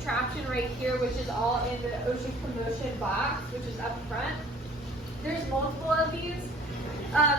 contraption right here, which is all in the ocean commotion box, which is up front. There's multiple of these.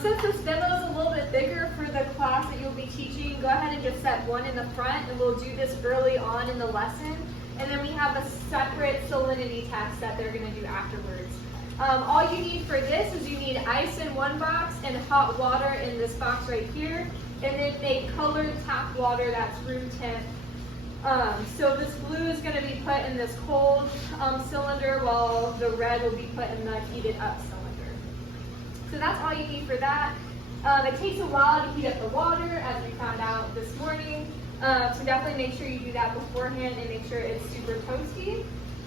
Since this demo is a little bit bigger for the class that you'll be teaching, go ahead and just set one in the front, and we'll do this early on in the lesson. And then we have a separate salinity test that they're going to do afterwards. All you need for this is you need ice in one box and hot water in this box right here, and then a colored tap water that's room temp. So this blue is going to be put in this cold cylinder, while the red will be put in the heated up cylinder. So that's all you need for that. It takes a while to heat up the water, as we found out this morning. So definitely make sure you do that beforehand and make sure it's super toasty.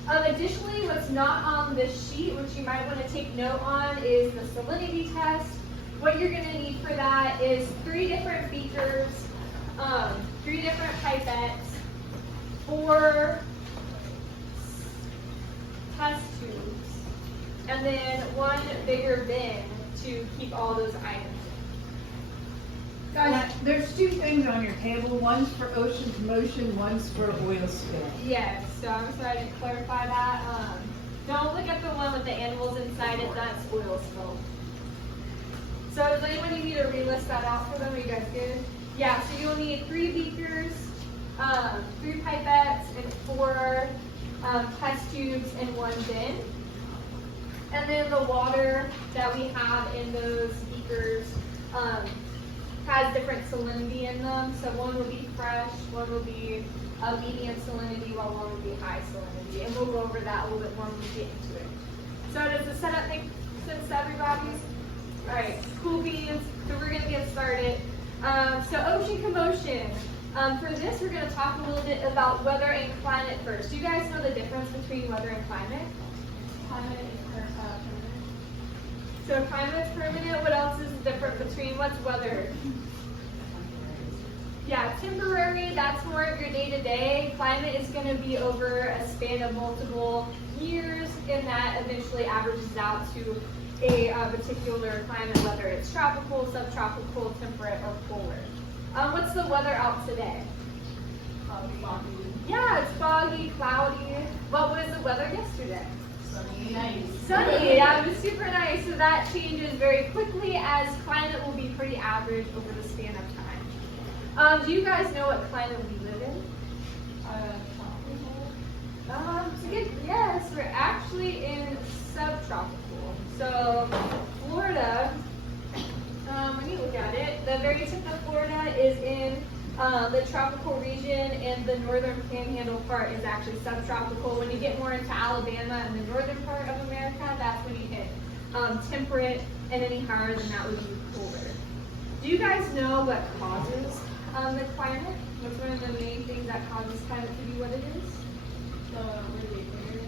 Additionally, what's not on this sheet, which you might want to take note on, is the salinity test. What you're going to need for that is 3 different beakers, 3 different pipettes, 4 test tubes, and then 1 bigger bin to keep all those items in. Guys, there's 2 things on your table. One's for ocean commotion, one's for oil spill. Yes, so I'm sorry I didn't clarify that. Don't look at the one with the animals inside it, that's oil spill. So does anyone need me to relist that out for them? Are you guys good? Yeah, so you'll need 3 beakers, 3 pipettes, and 4 test tubes, and 1 bin. And then the water that we have in those beakers has different salinity in them. So one will be fresh, one will be a medium salinity, while one will be high salinity. And we'll go over that a little bit more when we get into it. So does the setup make sense to everybody? All right, cool beans. So we're going to get started. So ocean commotion. For this, we're going to talk a little bit about weather and climate first. Do you guys know the difference between weather and climate? Climate is permanent. So climate's permanent. What else is different between what's weather? Yeah, temporary. That's more of your day-to-day. Climate is going to be over a span of multiple years, and that eventually averages out to a particular climate, whether it's tropical, subtropical, temperate, or polar. What's the weather out today? Foggy. Yeah, it's foggy, cloudy. What was the weather yesterday? Sunny, nice. Sunny, yeah, it was super nice. So that changes very quickly, as climate will be pretty average over the span of time. Do you guys know what climate we live in? It's a good guess. We're actually in subtropical. So Florida, when you look at it, the very tip of Florida is in the tropical region, and the northern panhandle part is actually subtropical. When you get more into Alabama and the northern part of America, that's when you hit temperate, and any higher than that would be polar. Do you guys know what causes the climate? What's one of the main things that causes climate to be what it is? Where the equator is?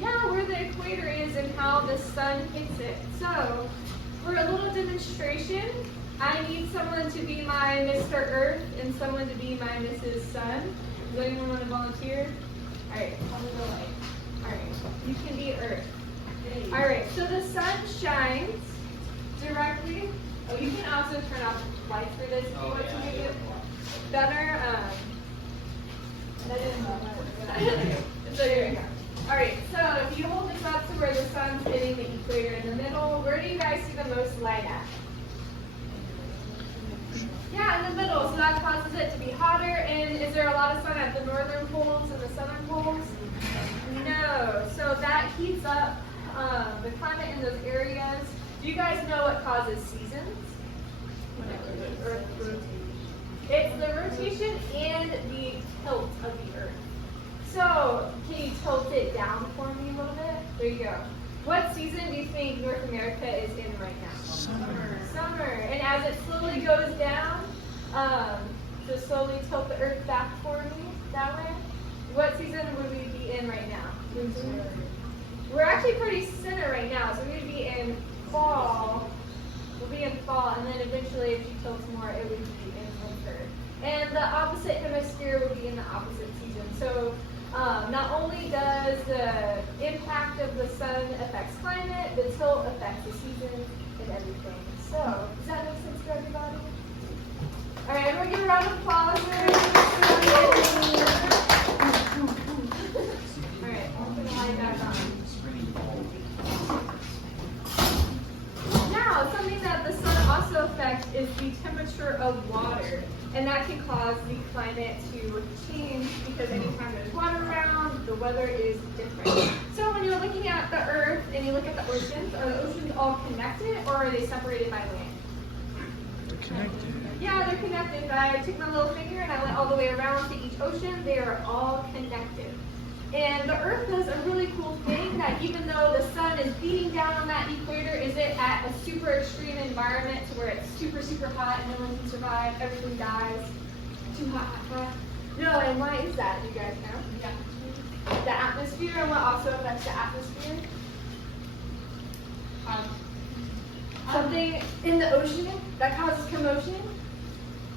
Yeah, where the equator is and how the sun hits it. So, for a little demonstration, I need someone to be my Mr. Earth and someone to be my Mrs. Sun. Does anyone want to volunteer? Alright, I'll go light. Alright, you can be Earth. Alright, so the sun shines directly. Oh, you can also turn off lights for this if you want to make it better. So here we go. Alright, so if you hold this up to where the sun's hitting the equator in the middle, where do you guys see the most light at? Yeah, in the middle, so that causes it to be hotter. And is there a lot of sun at the northern poles and the southern poles? No, so that heats up the climate in those areas. Do you guys know what causes seasons? Whenever the Earth rotates. It's the rotation and the tilt of the Earth. So, can you tilt it down for me a little bit? There you go. What season do you think North America is in right now? Summer. Summer. And as it slowly goes down, to slowly tilt the Earth back for me that way, what season would we be in right now? Winter. We're actually pretty center right now, so we'd be in fall. We'll be in fall, and then eventually, if she tilts more, it would be in winter. And the opposite hemisphere would be in the opposite season. So not only does the impact of the sun affect climate, the tilt affects the seasons and everything. So, does that make sense to everybody? All right, everyone give a round of applause. to change because anytime there's water around, the weather is different. So when you're looking at the earth and you look at the oceans, are the oceans all connected or are they separated by land? They're connected. Yeah, they're connected. If I took my little finger and I went all the way around to each ocean, they are all connected. And the earth does a really cool thing that even though the sun is beating down on that equator, is it at a super extreme environment to where it's super, super hot, no one can survive, everything dies, too hot, hot, hot? No, and why is that, do you guys know? Yeah. The atmosphere, and what also affects the atmosphere? Something in the ocean that causes commotion.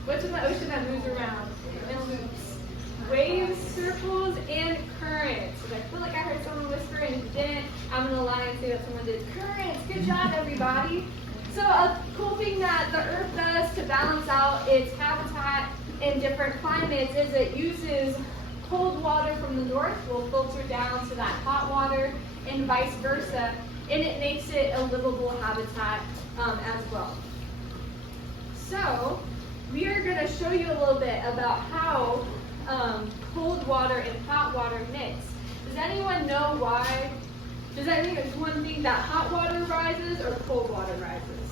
What's in the ocean that moves around and loops? Waves, circles, and currents. And I feel like I heard someone whisper, and if you didn't, I'm going to lie and say that someone did. Currents! Good job, everybody. So a cool thing that the earth does to balance out its habitat in different climates is it uses cold water from the north will filter down to that hot water and vice versa, and it makes it a livable habitat as well. So we are going to show you a little bit about how cold water and hot water mix. Does anyone know why? Does anyone think that hot water rises or cold water rises?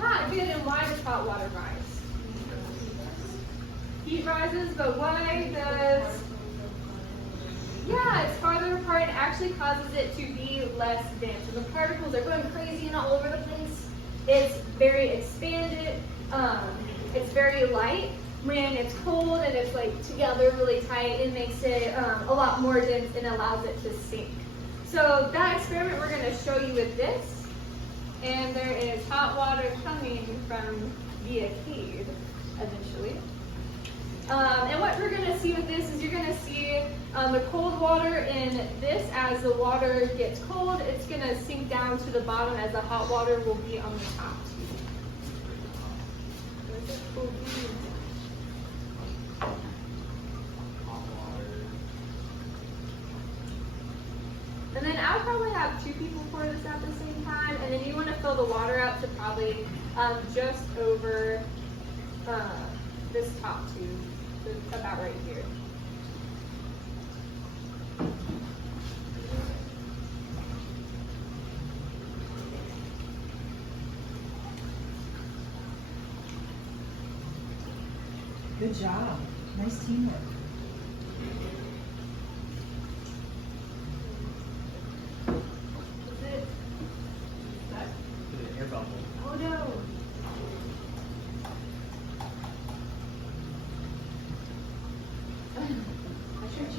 Hot, good. And why does hot water rise? Heat rises, but why does... Yeah, it's farther apart and actually causes it to be less dense. So the particles are going crazy and all over the place. It's very expanded. It's very light. When it's cold and it's like together really tight, it makes it a lot more dense and allows it to sink. So that experiment we're going to show you with this. And there is hot water coming from via cave eventually. And what we're going to see with this is you're going to see the cold water in this. As the water gets cold, it's going to sink down to the bottom as the hot water will be on the top. And then I'll probably have 2 people pour this at the same time, and then you want to fill the water up to probably just over this top tube, so about right here. Good job. Nice teamwork. Is it stuck? Air bubble. Oh no.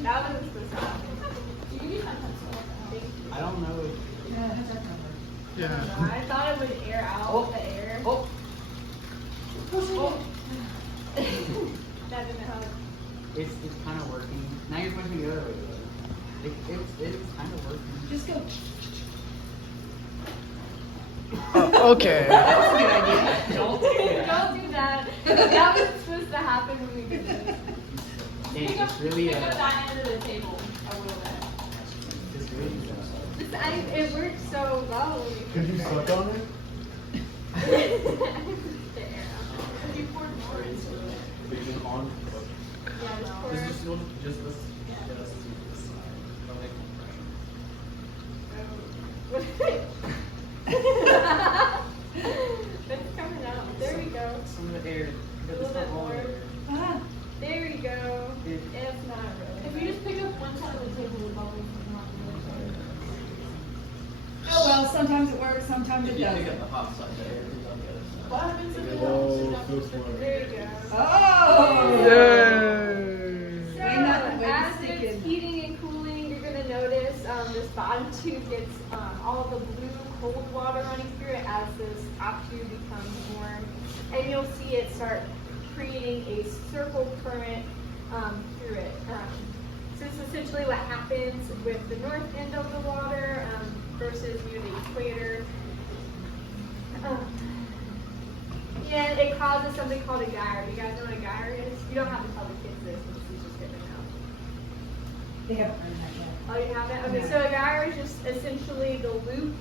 That wasn't supposed to happen. Do you need my pencil? I don't know. Yeah, how's that cover? Yeah. I thought it would air out the air. Oh. Oh. That didn't help. It's kind of working. Now you're pushing the other way though. It's kind of working. Just go. Okay. That's a good idea. Don't do that. Don't do that. That was supposed to happen when we did this. Dang, it's really Pick up that end of the table a little bit. It's really It works so well. Could you suck on it? The air out. You poured more into it. Leave it on? Yeah, just pour Is it. this one just this? Just this side. Don't make It's coming out. There we go. some of the air. A little bit more. Ah, There we go. It's not really. If you just pick up one side of the table, the bubbles will come out the other side. oh well, sometimes it works, sometimes it If you pick doesn't. up the hot side there, it's on the other side. What happens if it Oh, helps? this one. There you go. Oh! So, Way not the way to as stick it's in. heating and cooling, you're going to notice this bottom tube gets all the blue cold water running through it as this top tube becomes warm. And you'll see it start creating a circle current through it. So this is essentially what happens with the north end of the water versus near the equator. And it causes something called a gyre. Do you guys know what a gyre is? You don't have to tell the kids this, but this is just good to know. They haven't learned that yet. Oh, you haven't? Okay, No. so a gyre is just essentially the loop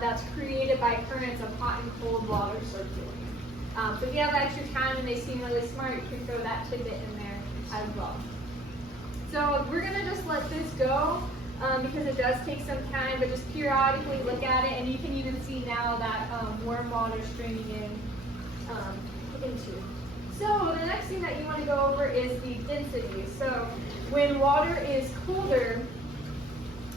that's created by currents of hot and cold water circulating. So if you have extra time and they seem really smart, you can throw that tidbit in there as well. So we're gonna just let this go because it does take some time, but just periodically look at it, and you can even see now that warm water streaming into. So the next thing that you want to go over is the density. So when water is colder,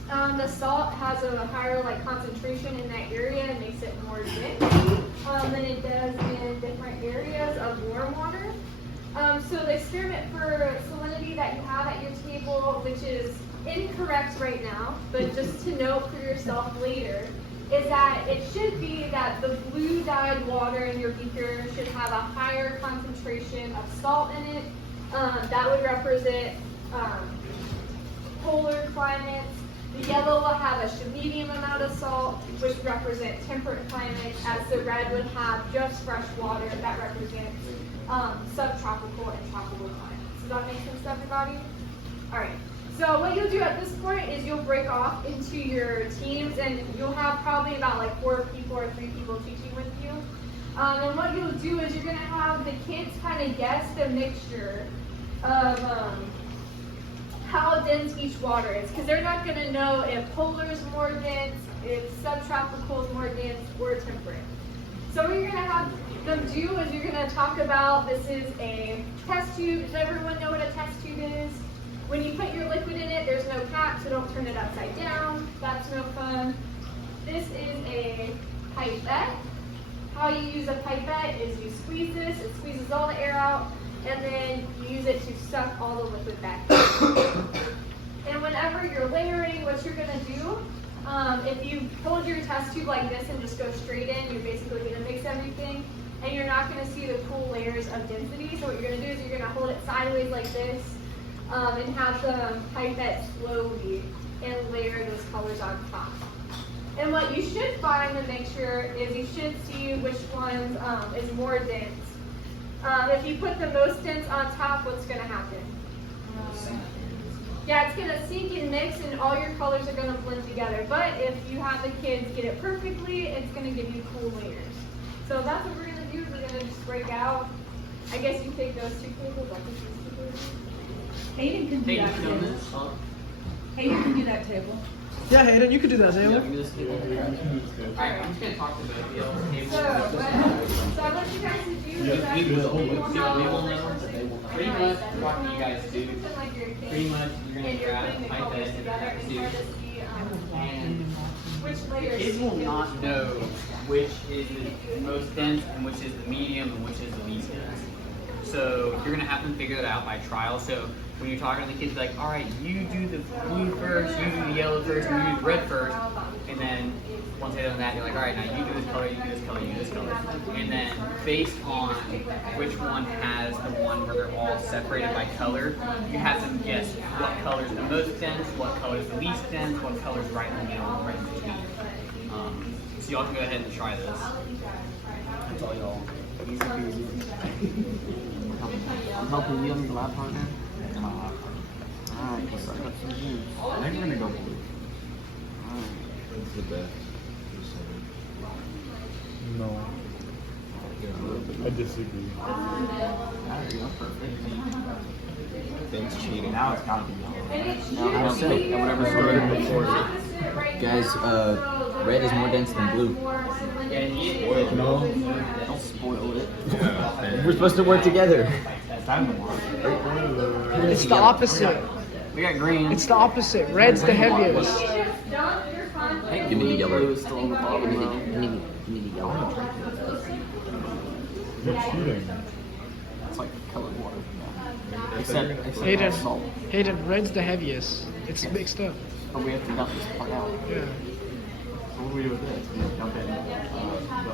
the salt has a higher concentration in that area and makes it more dense than it does in different areas of warm water. So the experiment for salinity that you have at your table, which is incorrect right now, but just to note for yourself later, is that it should be that the blue dyed water in your beaker should have a higher concentration of salt in it. That would represent polar climates. The yellow will have a medium amount of salt, which represent temperate climates, as the red would have just fresh water that represents subtropical and tropical climates. Does that make sense to everybody? All right. So what you'll do at this point is you'll break off into your teams, and you'll have probably about 4 people or 3 people teaching with you. And what you'll do is you're going to have the kids kind of guess the mixture of how dense each water is, because they're not going to know if polar is more dense, if subtropical is more dense, or temperate. So what you're going to have them do is you're going to talk about, this is a test tube. Does everyone know what a test tube is? When you put your liquid in it, there's no cap, so don't turn it upside down. That's no fun. This is a pipette. How you use a pipette is you squeeze this, it squeezes all the air out, and then you use it to suck all the liquid back in. And whenever you're layering, what you're going to do, if you hold your test tube like this and just go straight in, you're basically going to mix everything, and you're not going to see the cool layers of density. So what you're going to do is you're going to hold it sideways like this, and have the pipette slowly and layer those colors on top. And what you should find the mixture is you should see which one is more dense. If you put the most dense on top, what's going to happen? Yeah, it's going to sink and mix, and all your colors are going to blend together. But if you have the kids get it perfectly, it's going to give you cool layers. So that's what we're going to do. We're going to just break out. I guess you take those 2 tables. I'll take these 2 tables. Hayden can do Hey, that you know table. this? Hayden can do that table. Yeah, Hayden, you can do that, Yeah, table. give me this table. Alright, I'm just gonna talk to both of you. So I want you guys to do is actually We you will will have know. Pretty much what you guys do. something like your kids, Pretty much you're gonna and you're grab putting the my colors bed together and and try to see and which the layers. kids will not know which is the most dense and which is the medium and which is the least dense. So you're gonna have them figure that out by trial. So when you're talking to the kids, like, all right, you do the blue first, you do the yellow first, and you do the red first, and then once they've done that, you're like, all right, now you do this color, you do this color, you do this color, and then based on which one has the one where they're all separated by color, you have them guess what color is the most dense, what color is the least dense, what color is right in the middle, right in between. So y'all can go ahead and try this. That's all y'all. Easy peasy. I'm helping you on the lab partner. Alright, so I got some juice. I think we're gonna go blue. Alright. It's the best. No, I disagree. There you go, perfect. Thanks, cheating. Now it's gotta be yellow. And it should I don't be say, whatever where sort of it's before. opposite right Guys, now. So the red is more dense than blue. more Yeah, and you Spoiled. No. don't spoil it. Yeah. We're supposed to work together. Time to work. It's the opposite. We got green. It's the opposite. Red's the heaviest. It's just done, you're fine. I think Give me the blue yellow. is still on the bottom though. Give me the yellow. You're cheating. It's like colored water. Yeah. Except Hayden, salt. Hayden, red's the heaviest. It's mixed up. But we have to dump this part out. Yeah. So what do we do with this? We dump it in the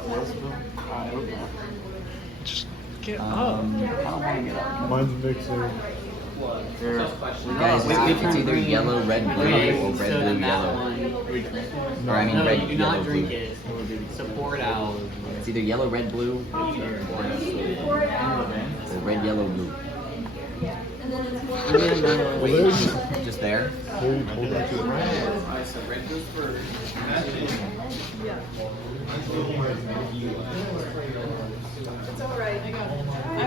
oil spill? Okay. Just get I up. don't want to get up. Mine's mixer. Guys, it's either yellow, red, blue, or red, blue, yellow. Or I mean No, red, you do yellow, not drink blue. it. So pour it out. It's either yellow, red, blue, or red, yellow, blue. And Wait, just there? There you pulled that. Alright, so red goes first. It's alright. I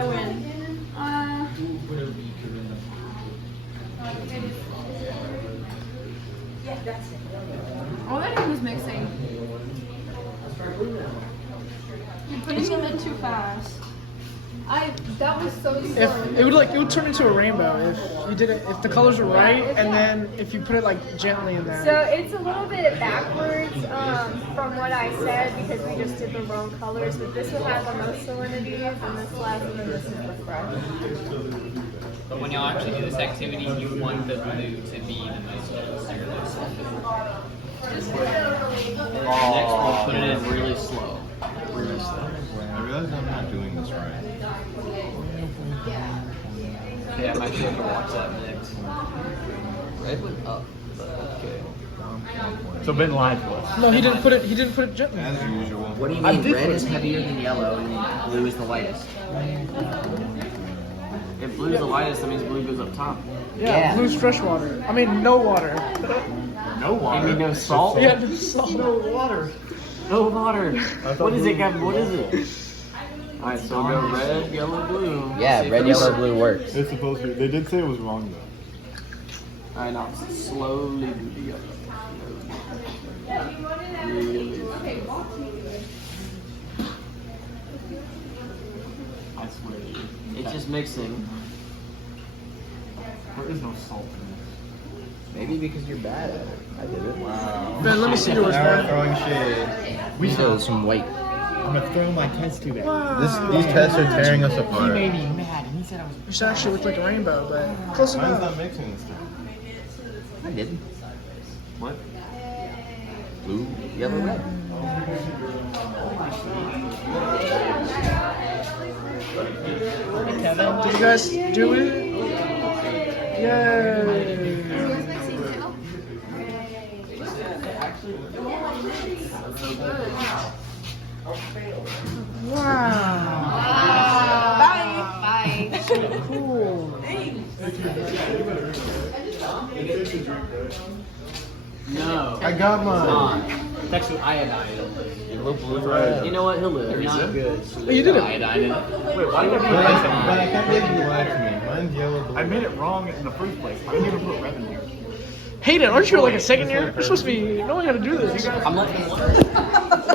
win. Yeah, that's it. All that did was mixing. You're putting them in too fast. That was so slow. If it would turn into a rainbow if you did it if the colors were right and then if you put it like gently in there. So it's a little bit backwards from what I said because we just did the wrong colors, but this will have the most salinities and this less, and then this is the fresh. But when y'all actually do this activity, you want the blue to be the most serious. Next, we'll put it in really slow. Really slow. I realize I'm not doing this right. Okay, I might be able to watch that next. Red went up, but okay. So Ben lied to us. No, he didn't put it gently. As usual. What do you I mean? did Red put is it- heavier than yellow and blue is the lightest. If blue is the lightest, that means blue goes up top. Yeah, blue's fresh water. I mean no water. No water. You mean no salt? Yeah, no salt. No water. No water. thought What is blue- it, Gavin? What is it? Alright, so we'll go red, yellow, blue. Yeah, See if red, it's- yellow, blue works. It's supposed to be. They did say it was wrong though. Alright, now slowly do the yellow. Really. I swear to you. It's just mixing. There is no salt in this. Maybe because you're bad at it. I did it. Wow. Ben, let me see yours, Now we're man. throwing shade. We show some white. I'm gonna throw my test tube at This- These tests are tearing us apart. me mad, and he said I was. It should actually look like a rainbow, but close Mine's enough. not mixing this time. I did. What? Blue, yellow, red. Did you guys do it? Yay! Wow! Bye. Cool. No. I got mine. Mine. It's actually iodine. Yellow, blue, red. You know what? He'll live. Not good. Oh, you did it. Iodine in it. Wait, why did I But put red I in can't believe you lied to me. Mine's yellow, blue. I made it wrong in the first place. I didn't even put red in here. Hayden, aren't you like a second year? You're supposed to be knowing how to do this. I'm letting him live.